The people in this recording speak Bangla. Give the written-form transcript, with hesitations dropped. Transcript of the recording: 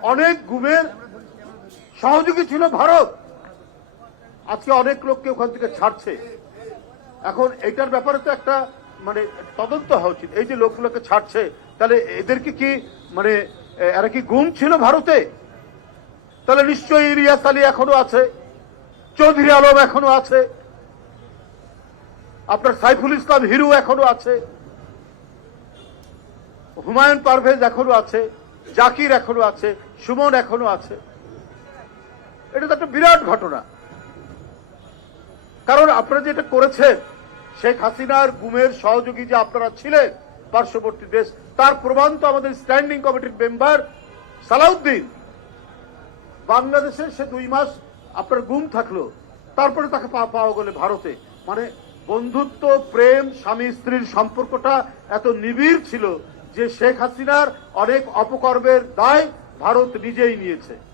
অনেক গুমের সহযোগী ছিল ভারত। আজকে অনেক লোককে ওখান থেকে ছাড়ছে। এখন এটার ব্যাপারে তো একটা মানে তদন্ত হওয়া উচিত। এই যে লোকগুলোকে ছাড়ছে, তাহলে এদেরকে কি মানে এরা কি গুম ছিল ভারতে? তাহলে নিশ্চয়ই ইলিয়াস আলী এখনো আছে, চৌধুরী আলম এখনো আছে, আপনার সাইফুল ইসলাম হিরু এখনো আছে, হুমায়ুন পারভেজ এখনো আছে, জাকির এখনো আছে, সুমন এখনো আছে। এটা তো একটা বিরাট ঘটনা। কারণ আপনারা যেটা করেছেন, শেখ হাসিনার গুমের সহযোগী যে আপনারা ছিলেন পার্শ্ববর্তী দেশ, তার প্রমাণ তো আমাদের স্ট্যান্ডিং কমিটির মেম্বার সালাউদ্দিন। বাংলাদেশে সে 2 মাস আপনার গুম থাকলো, তারপরে তাকে পাওয়া গেলে ভারতে। মানে বন্ধুত্ব, প্রেম, স্বামী স্ত্রীর সম্পর্কটা এত নিবিড় ছিল যে শেখ হাসিনার অনেক অপকর্মের দায় ভারত নিজেই নিয়েছে।